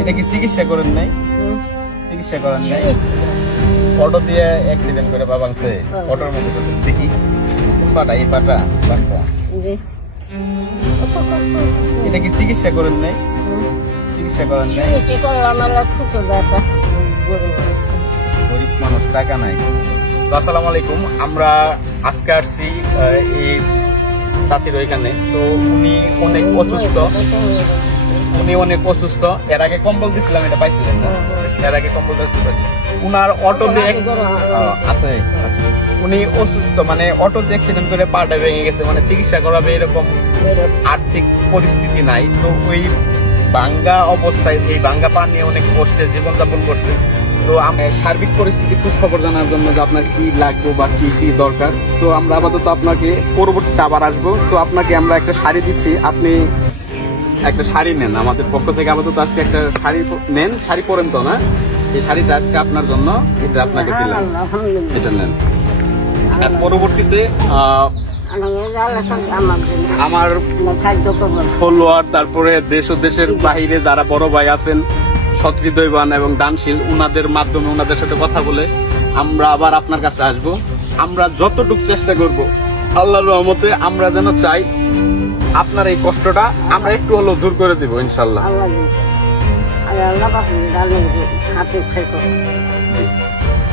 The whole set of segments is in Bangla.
এটা কি চিকিৎসা করেন নাই? চিকিৎসা করেন নাই? অটো দিয়ে অ্যাক্সিডেন্ট করে বাবা ভাঙছে। অটোর মধ্যে দেখি কোন পাটা? এই পাটা? এটা কি চিকিৎসা করেন নাই? চিকিৎসা করেন নাই? গরিব মানুষ, টাকা নাই। আসসালামু আলাইকুম। আমরা আজকে আসছি এই চাচির ওইখানে। তো উনি অনেক অসুস্থ। এর আগে কম্বল দিচ্ছিলাম, এটা পাইছিলেন না? এর আগে কম্বল দিচ্ছিলেন। উনার অটো দিয়ে আছে, উনি অসুস্থ, মানে অটো দিয়ে অ্যাক্সিডেন্ট করে পাটা ভেঙে গেছে, মানে চিকিৎসা করাবে এরকম আর্থিক পরিস্থিতি নাই। তো ওই ভাঙ্গা অবস্থায়, এই ভাঙ্গা পা নিয়ে অনেক কষ্টে জীবনযাপন করছে। তো সার্বিক পরিস্থিতি খোঁজ খবর জানার জন্য যে আপনার কি লাগবে বা কি কি দরকার, তো আমরা আপাতত আপনাকে পরবর্তীতে আবার আসবো। তো আপনাকে আমরা একটা শাড়ি দিচ্ছি, আপনি একটা শাড়ি নেন আমাদের পক্ষ থেকে। আপাতত আজকে একটা শাড়ি নেন, শাড়ি পরেন তো না? এই শাড়িটা আজকে আপনার জন্য, এটা আপনাকে দিলাম, এটা নেন। আর পরবর্তীতে আমার ফলোয়ার, তারপরে দেশ ও দেশের বাহিরে যারা বড় ভাই আছেন, সৎহৃদয়বান এবং দানশীল, উনাদের মাধ্যমে উনাদের সাথে কথা বলে আমরা আবার আপনার কাছে আসব। আমরা যতটুকু চেষ্টা করব আল্লাহর রহমতে, আমরা যেন চাই আপনার এই কষ্টটা আমরা একটু হলেও দূর করে দিব ইনশাল্লাহ।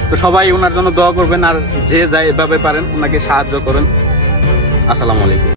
তো সবাই ওনার জন্য দোয়া করবেন, আর যে যায় এভাবে পারেন ওনাকে সাহায্য করেন। আসসালামু আলাইকুম।